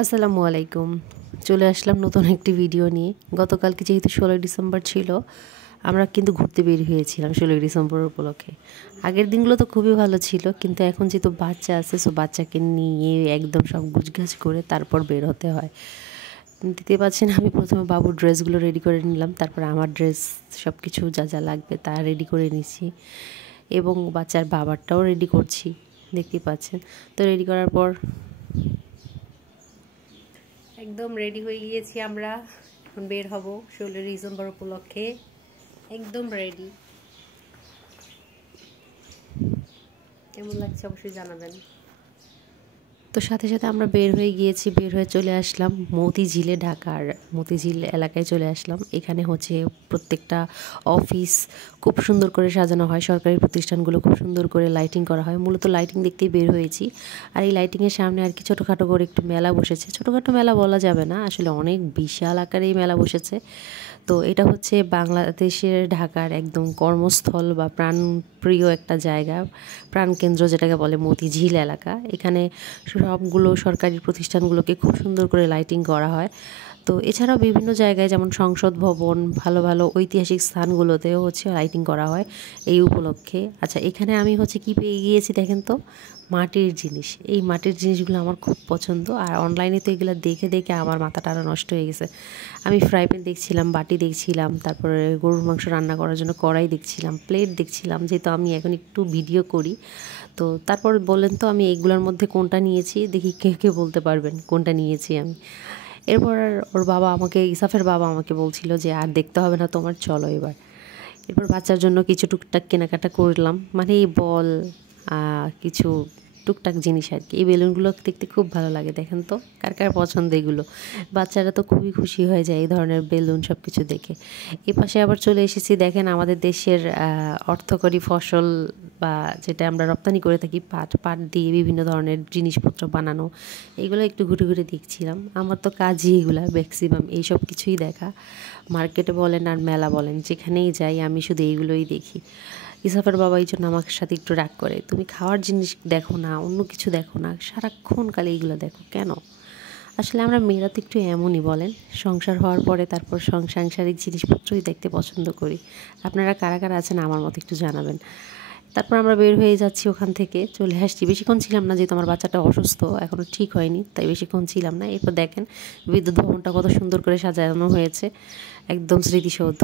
আসসালামু আলাইকুম। চলে আসলাম নতুন একটি ভিডিও নিয়ে। গতকালকে যেহেতু ১৬ই ডিসেম্বর ছিল, আমরা কিন্তু ঘুরতে বের হয়েছিলাম ১৬ই ডিসেম্বর উপলক্ষে। আগের দিনগুলো তো খুবই ভালো ছিল, কিন্তু এখন যেহেতু বাচ্চা আছে, সো বাচ্চাকে নিয়ে একদম সব গুছগাছ করে তারপর বের হতে হয়। দিতে পারছেন, আমি প্রথমে বাবুর ড্রেসগুলো রেডি করে নিলাম, তারপর আমার ড্রেস সব কিছু যা যা লাগবে তা রেডি করে নিচ্ছি এবং বাচ্চার বাবারটাও রেডি করছি, দেখতেই পাচ্ছেন। তো রেডি করার পর একদম রেডি হয়ে গিয়েছি আমরা। এখন বের হব ১৬ই ডিসেম্বর উপলক্ষে, একদম রেডি। কেমন লাগছে অবশ্যই জানাবেন। তো সাথে সাথে আমরা বের হয়ে গিয়েছি, বের হয়ে চলে আসলাম মতিঝিলে, ঢাকার মতিঝিল এলাকায় চলে আসলাম। এখানে হচ্ছে প্রত্যেকটা অফিস খুব সুন্দর করে সাজানো হয়, সরকারি প্রতিষ্ঠানগুলো খুব সুন্দর করে লাইটিং করা হয়। মূলত লাইটিং দেখতেই বের হয়েছি। আর এই লাইটিংয়ের সামনে আর কি ছোটোখাটো করে একটু মেলা বসেছে। ছোটোখাটো মেলা বলা যাবে না, আসলে অনেক বিশাল আকারে এই মেলা বসেছে। তো এটা হচ্ছে বাংলাদেশের ঢাকার একদম কর্মস্থল বা প্রাণপ্রিয় একটা জায়গা, প্রাণকেন্দ্র যেটাকে বলে মতিঝিল এলাকা। এখানে সবগুলো সরকারি প্রতিষ্ঠানগুলোকে খুব সুন্দর করে লাইটিং করা হয়। তো এছাড়াও বিভিন্ন জায়গায় যেমন সংসদ ভবন, ভালো ভালো ঐতিহাসিক স্থানগুলোতেও হচ্ছে লাইটিং করা হয় এই উপলক্ষে। আচ্ছা, এখানে আমি হচ্ছে কি পেয়ে গিয়েছি দেখেন তো, মাটির জিনিস। এই মাটির জিনিসগুলো আমার খুব পছন্দ, আর অনলাইনে তো এগুলো দেখে দেখে আমার মাথাটা আরও নষ্ট হয়ে গেছে। আমি ফ্রাই প্যান দেখছিলাম, বাটি দেখছিলাম, তারপরে গরুর মাংস রান্না করার জন্য কড়াই দেখছিলাম, প্লেট দেখছিলাম, যেহেতু আমি এখন একটু ভিডিও করি। তো তারপর বলেন তো আমি এগুলোর মধ্যে কোনটা নিয়েছি, দেখি কে কে বলতে পারবেন কোনটা নিয়েছি আমি। এরপর ওর বাবা আমাকে, ইসাফের বাবা আমাকে বলছিল যে আর দেখতে হবে না তোমার, চলো এবার। এরপর বাচ্চার জন্য কিছু টুকটাক কেনাকাটা করলাম, মানে এই বল, কিছু টুকটাক জিনিস আর কি। এই বেলুনগুলো দেখতে খুব ভালো লাগে, দেখেন তো কার কার পছন্দ এগুলো। বাচ্চারা তো খুবই খুশি হয়ে যায় এই ধরনের বেলুন সব কিছু দেখে। এ পাশে আবার চলে এসেছি, দেখেন আমাদের দেশের অর্থকরী ফসল বা যেটা আমরা রপ্তানি করে থাকি, পাট দিয়ে বিভিন্ন ধরনের জিনিসপত্র বানানো, এগুলো একটু ঘুরে ঘুরে দেখছিলাম। আমার তো কাজই এগুলা, ম্যাক্সিমাম এইসব কিছুই দেখা। মার্কেটে বলেন আর মেলা বলেন, যেখানেই যাই আমি শুধু এইগুলোই দেখি। ইসাফের বাবা এই জন্য আমার সাথে একটু রাগ করে, তুমি খাওয়ার জিনিস দেখো না, অন্য কিছু দেখো না, সারাক্ষণ কালে এইগুলো দেখো কেন? আসলে আমরা মেয়েরা তো একটু এমনই বলেন, সংসার হওয়ার পরে তারপর সাংসারিক জিনিসপত্রই দেখতে পছন্দ করি। আপনারা কারা কারা আছেন আমার মতো একটু জানাবেন। তারপর আমরা বের হয়ে যাচ্ছি, ওখান থেকে চলে আসছি। বেশিক্ষণ ছিলাম না, যেহেতু আমার বাচ্চাটা অসুস্থ, এখনও ঠিক হয়নি, তাই বেশিক্ষণ ছিলাম না। এরপর দেখেন বিদ্যুৎ ভবনটা কত সুন্দর করে সাজানো হয়েছে, একদম স্মৃতিসৌধ।